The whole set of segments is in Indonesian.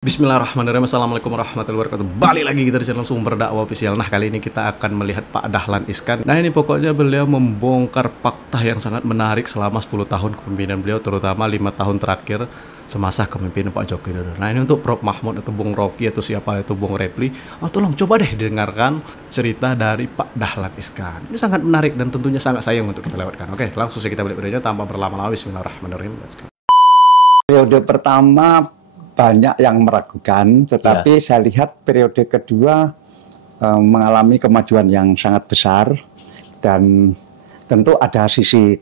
Bismillahirrahmanirrahim. Assalamualaikum warahmatullahi wabarakatuh. Balik lagi kita di channel Sumber Dakwah Official. Nah, kali ini kita akan melihat Pak Dahlan Iskan. Nah, ini pokoknya beliau membongkar fakta yang sangat menarik selama 10 tahun kepemimpinan beliau, terutama 5 tahun terakhir semasa kepemimpinan Pak Joko Widodo. Nah, ini untuk Prof Mahmud atau Bung Rocky atau siapa itu Bung Repli. Tolong coba deh dengarkan cerita dari Pak Dahlan Iskan. Ini sangat menarik dan tentunya sangat sayang untuk kita lewatkan. Oke, langsung saja kita balik videonya tanpa berlama-lama. Bismillahirrahmanirrahim. Let's go. Periode pertama banyak yang meragukan, tetapi saya lihat periode kedua mengalami kemajuan yang sangat besar, dan tentu ada sisi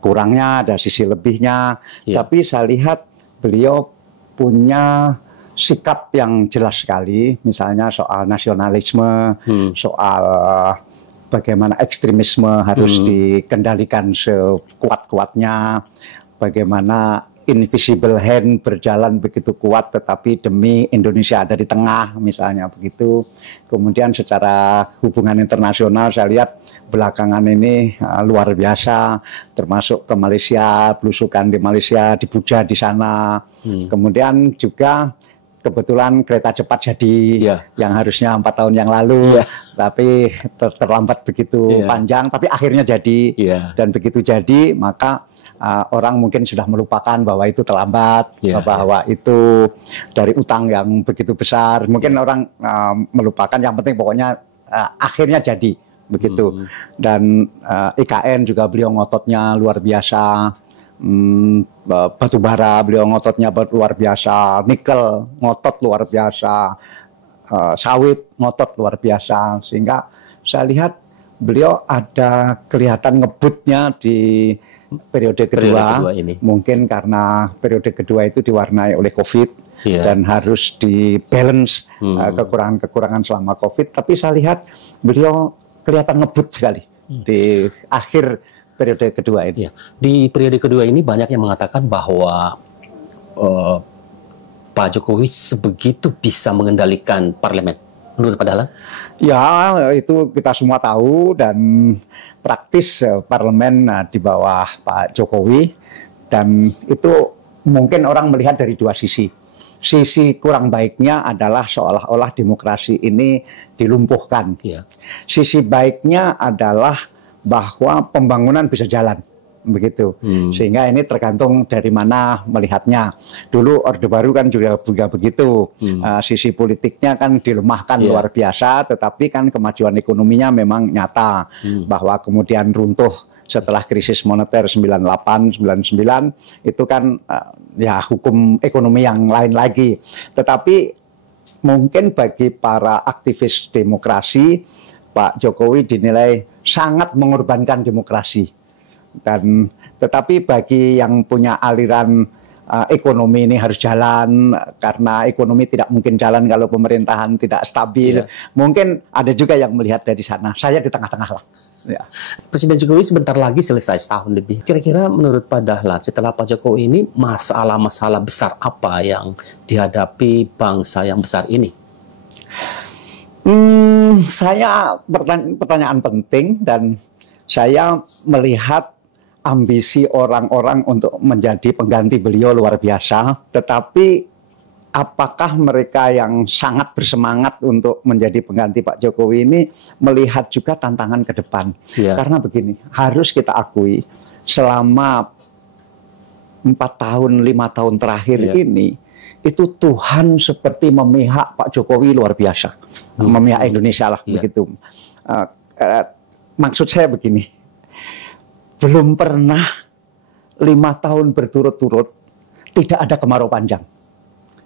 kurangnya, ada sisi lebihnya, tapi saya lihat beliau punya sikap yang jelas sekali, misalnya soal nasionalisme, soal bagaimana ekstremisme harus dikendalikan sekuat-kuatnya, bagaimana invisible hand berjalan begitu kuat tetapi demi Indonesia ada di tengah, misalnya begitu. Kemudian secara hubungan internasional saya lihat belakangan ini luar biasa, termasuk ke Malaysia, belusukan di Malaysia, dipuja di sana. Kemudian juga kebetulan kereta cepat jadi yang harusnya 4 tahun yang lalu, tapi terlambat begitu panjang, tapi akhirnya jadi. Dan begitu jadi maka orang mungkin sudah melupakan bahwa itu terlambat, bahwa itu dari utang yang begitu besar. Mungkin orang melupakan, yang penting pokoknya akhirnya jadi begitu. Dan IKN juga beliau ngototnya luar biasa. Batu bara beliau ngototnya luar biasa, nikel ngotot luar biasa, sawit ngotot luar biasa, sehingga saya lihat beliau ada kelihatan ngebutnya di periode kedua ini. Mungkin karena periode kedua itu diwarnai oleh COVID dan harus di-balance kekurangan-kekurangan selama COVID, tapi saya lihat beliau kelihatan ngebut sekali di akhir periode kedua ini. Di periode kedua ini banyak yang mengatakan bahwa Pak Jokowi sebegitu bisa mengendalikan parlemen. Menurut Pak Dahlan? Ya, itu kita semua tahu, dan praktis parlemen di bawah Pak Jokowi, dan itu mungkin orang melihat dari dua sisi. Sisi kurang baiknya adalah seolah-olah demokrasi ini dilumpuhkan. Sisi baiknya adalah bahwa pembangunan bisa jalan, begitu. Sehingga ini tergantung dari mana melihatnya. Dulu Orde Baru kan juga begitu. Sisi politiknya kan dilemahkan luar biasa, tetapi kan kemajuan ekonominya memang nyata. Bahwa kemudian runtuh setelah krisis moneter 98-99, itu kan ya hukum ekonomi yang lain lagi. Tetapi mungkin bagi para aktivis demokrasi, Pak Jokowi dinilai sangat mengorbankan demokrasi. Dan tetapi bagi yang punya aliran ekonomi ini harus jalan, karena ekonomi tidak mungkin jalan kalau pemerintahan tidak stabil. Mungkin ada juga yang melihat dari sana. Saya di tengah-tengah lah. Presiden Jokowi sebentar lagi selesai, setahun lebih. Kira-kira menurut Pak Dahlan, setelah Pak Jokowi ini masalah-masalah besar apa yang dihadapi bangsa yang besar ini? Saya pertanyaan penting, dan saya melihat ambisi orang-orang untuk menjadi pengganti beliau luar biasa. Tetapi apakah mereka yang sangat bersemangat untuk menjadi pengganti Pak Jokowi ini melihat juga tantangan ke depan? Karena begini, harus kita akui selama 4 tahun, 5 tahun terakhir ini, itu Tuhan seperti memihak Pak Jokowi luar biasa, memihak Indonesia lah, begitu. Maksud saya begini, belum pernah 5 tahun berturut-turut tidak ada kemarau panjang.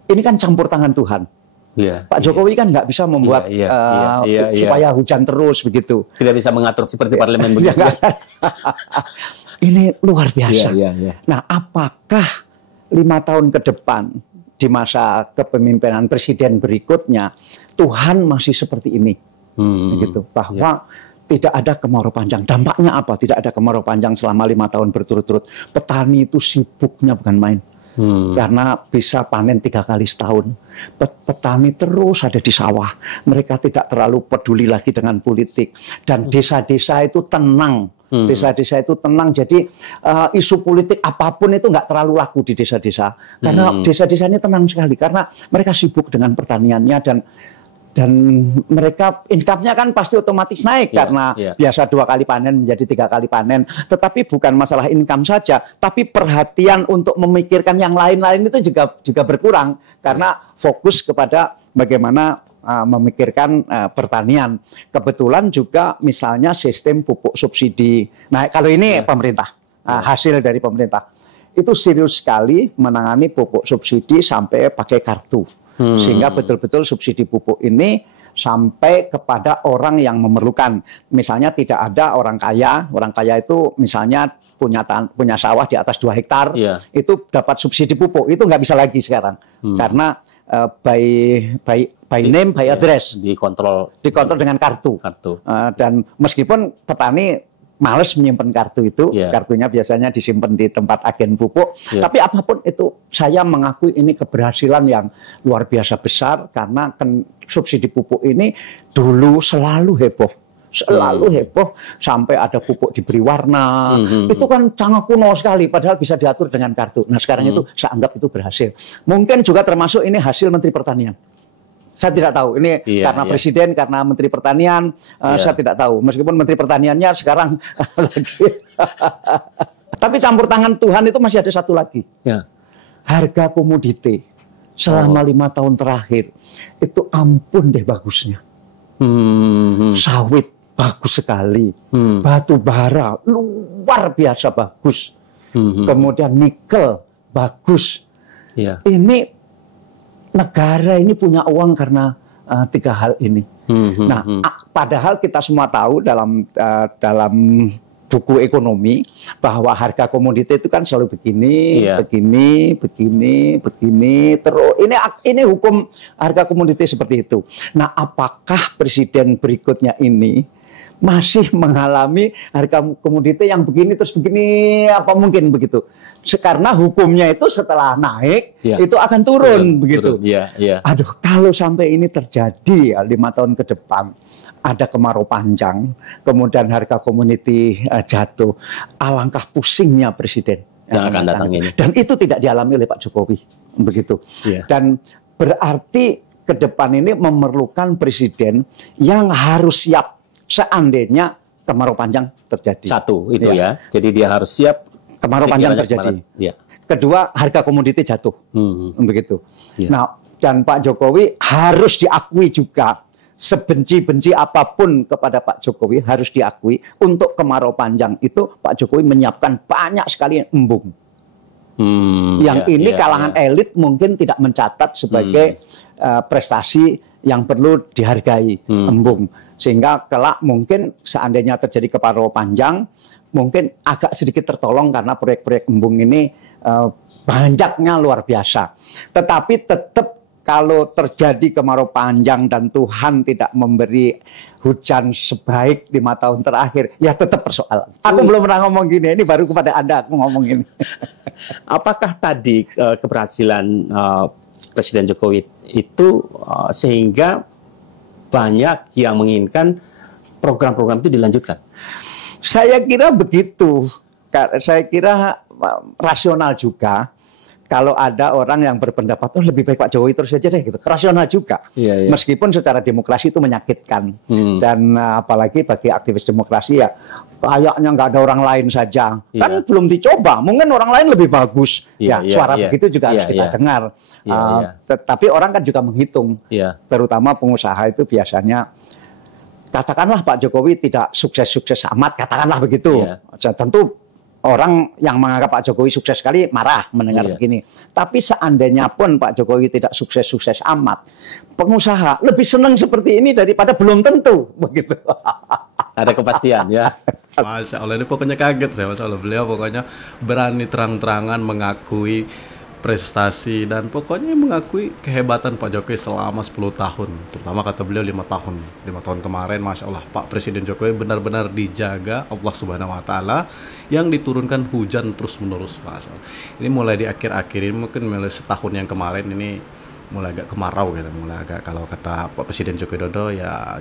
Ini kan campur tangan Tuhan. Pak Jokowi kan nggak bisa membuat supaya hujan terus, begitu. Tidak bisa mengatur seperti parlemen begitu. Ini luar biasa. Nah, apakah 5 tahun ke depan di masa kepemimpinan presiden berikutnya Tuhan masih seperti ini, begitu, bahwa tidak ada kemarau panjang? Dampaknya apa? Tidak ada kemarau panjang selama 5 tahun berturut-turut. Petani itu sibuknya bukan main, karena bisa panen 3 kali setahun. Petani terus ada di sawah, mereka tidak terlalu peduli lagi dengan politik, dan desa-desa itu tenang. Desa-desa itu tenang. Jadi isu politik apapun itu nggak terlalu laku di desa-desa. Karena desa-desa ini tenang sekali. Karena mereka sibuk dengan pertaniannya dan mereka income-nya kan pasti otomatis naik karena biasa 2 kali panen menjadi 3 kali panen. Tetapi bukan masalah income saja, tapi perhatian untuk memikirkan yang lain-lain itu juga berkurang karena fokus kepada bagaimana memikirkan pertanian. Kebetulan juga misalnya sistem pupuk subsidi. Nah, kalau ini pemerintah, hasil dari pemerintah itu serius sekali menangani pupuk subsidi sampai pakai kartu. Sehingga betul-betul subsidi pupuk ini sampai kepada orang yang memerlukan. Misalnya tidak ada orang kaya itu misalnya punya sawah di atas 2 hektar, itu dapat subsidi pupuk, itu nggak bisa lagi sekarang. Karena by name, by address. Dikontrol dengan kartu. Dan meskipun petani males menyimpan kartu itu, kartunya biasanya disimpan di tempat agen pupuk. Tapi apapun itu, saya mengakui ini keberhasilan yang luar biasa besar karena subsidi pupuk ini dulu selalu heboh sampai ada pupuk diberi warna. Itu kan sangat kuno sekali, padahal bisa diatur dengan kartu. Nah sekarang itu saya anggap itu berhasil. Mungkin juga termasuk ini hasil Menteri Pertanian. Saya tidak tahu, ini karena Presiden, karena Menteri Pertanian, saya tidak tahu. Meskipun Menteri Pertaniannya sekarang lagi. Tapi campur tangan Tuhan itu masih ada satu lagi. Harga komoditi selama 5 tahun terakhir, itu ampun deh bagusnya. Sawit bagus sekali, batu bara luar biasa bagus. Kemudian nikel bagus. Ini negara ini punya uang karena 3 hal ini. Nah, padahal kita semua tahu dalam buku ekonomi bahwa harga komoditi itu kan selalu begini, terus ini hukum harga komoditi seperti itu. Nah, apakah presiden berikutnya ini masih mengalami harga komoditi yang begini terus begini, apa mungkin begitu? Karena hukumnya itu setelah naik itu akan turun begitu. Aduh, kalau sampai ini terjadi 5 tahun ke depan, ada kemarau panjang, kemudian harga komoditi jatuh, alangkah pusingnya presiden yang akan datang ini. Dan itu tidak dialami oleh Pak Jokowi begitu. Dan berarti ke depan ini memerlukan presiden yang harus siap seandainya kemarau panjang terjadi. Satu itu jadi dia harus siap kemarau panjang terjadi. Kedua, harga komoditi jatuh, begitu. Nah, dan Pak Jokowi harus diakui juga, sebenci-benci apapun kepada Pak Jokowi harus diakui, untuk kemarau panjang itu Pak Jokowi menyiapkan banyak sekali embung. Yang ini kalangan elit mungkin tidak mencatat sebagai prestasi yang perlu dihargai, embung. Sehingga kelak mungkin seandainya terjadi kemarau panjang, mungkin agak sedikit tertolong karena proyek-proyek embung ini banyaknya luar biasa. Tetapi tetap kalau terjadi kemarau panjang dan Tuhan tidak memberi hujan sebaik 5 tahun terakhir, ya tetap persoalan. Aku belum pernah ngomong gini, ini baru kepada Anda aku ngomong ini. Apakah tadi keberhasilan Presiden Jokowi itu sehingga banyak yang menginginkan program-program itu dilanjutkan? Saya kira begitu. Saya kira rasional juga. Kalau ada orang yang berpendapat, oh lebih baik Pak Jokowi terus saja deh, gitu. Rasional juga. Meskipun secara demokrasi itu menyakitkan. Dan apalagi bagi aktivis demokrasi ya, kayaknya nggak ada orang lain saja. Kan belum dicoba, mungkin orang lain lebih bagus. Suara begitu juga harus kita dengar. Tapi orang kan juga menghitung. Terutama pengusaha itu biasanya, katakanlah Pak Jokowi tidak sukses-sukses amat, katakanlah begitu. Tentu orang yang menganggap Pak Jokowi sukses sekali marah mendengar begini. Tapi seandainya pun Pak Jokowi tidak sukses-sukses amat, pengusaha lebih senang seperti ini daripada belum tentu begitu. Ada kepastian ya. Masya Allah, ini pokoknya kaget saya. Masya Allah, beliau pokoknya berani terang-terangan mengakui prestasi dan pokoknya mengakui kehebatan Pak Jokowi selama 10 tahun. Terutama kata beliau 5 tahun. 5 tahun kemarin, Masya Allah, Pak Presiden Jokowi benar-benar dijaga Allah Subhanahu Wa Taala, yang diturunkan hujan terus-menerus, Masya Allah. Ini mulai di akhir-akhir ini, mungkin mulai setahun yang kemarin ini mulai agak kemarau gitu, mulai agak, kalau kata Pak Presiden Joko Widodo ya,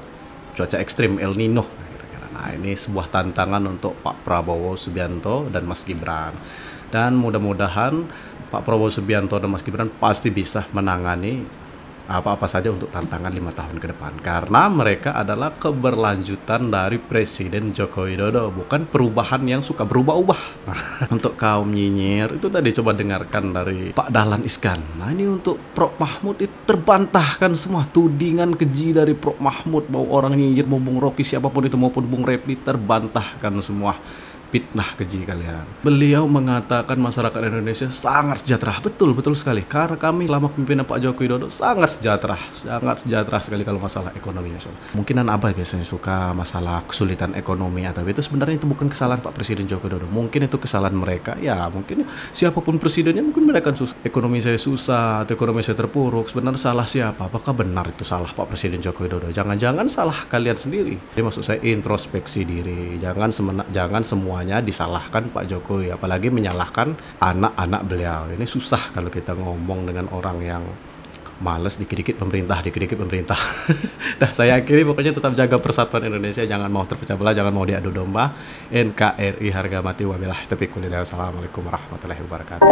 cuaca ekstrim El Nino. Nah, ini sebuah tantangan untuk Pak Prabowo Subianto dan Mas Gibran. Dan mudah-mudahan Pak Prabowo Subianto dan Mas Gibran pasti bisa menangani apa-apa saja untuk tantangan 5 tahun ke depan. Karena mereka adalah keberlanjutan dari Presiden Joko Widodo, bukan perubahan yang suka berubah-ubah. Untuk kaum nyinyir, itu tadi coba dengarkan dari Pak Dahlan Iskan. Nah, ini untuk Prof Mahfud itu terbantahkan semua tudingan keji dari Prof Mahfud, mau orang nyinyir, mau Bung Rocky, siapapun itu, maupun Bung Repli, terbantahkan semua fitnah keji kalian. Beliau mengatakan masyarakat Indonesia sangat sejahtera. Betul sekali. Karena kami selama kepemimpinan Pak Joko Widodo sangat sejahtera sekali kalau masalah ekonomi nasional. Mungkin Abah biasanya suka masalah kesulitan ekonomi, tapi itu sebenarnya itu bukan kesalahan Pak Presiden Joko Widodo. Mungkin itu kesalahan mereka. Ya, mungkin siapapun presidennya mungkin mereka kan susah. Ekonomi saya susah, atau ekonomi saya terpuruk. Sebenarnya salah siapa? Apakah benar itu salah Pak Presiden Joko Widodo? Jangan-jangan salah kalian sendiri. Jadi maksud saya introspeksi diri. Jangan semua disalahkan Pak Jokowi, apalagi menyalahkan anak-anak beliau. Ini susah kalau kita ngomong dengan orang yang males, dikit-dikit pemerintah. Dah, saya akhiri, pokoknya tetap jaga persatuan Indonesia, jangan mau terpecah belah, jangan mau diadu domba. NKRI harga mati, wabillahi taufiq walhidayah. Assalamualaikum warahmatullahi wabarakatuh.